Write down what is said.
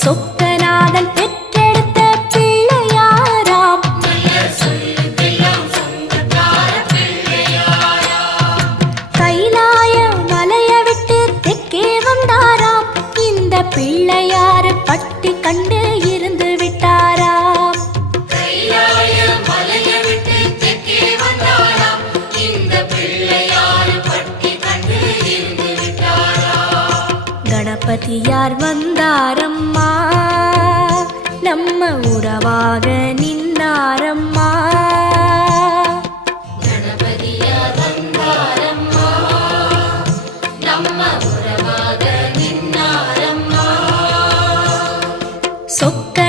சொக்கநாதன் பெற்றெடுத்த பிள்ளையாராம். கைலாய மலைய விட்டு தெற்கே வந்தாராம். இந்த பிள்ளையாரு பட்டி கண்டு இருந்து விட்டாராம். கணபதியார் வந்தாரம்மா, நம்ம உறவாக நின்னாரம்மா. கணபதியார் வந்தாரம்மா, நம்ம உறவாக நின்னாரம்மா. சொக்க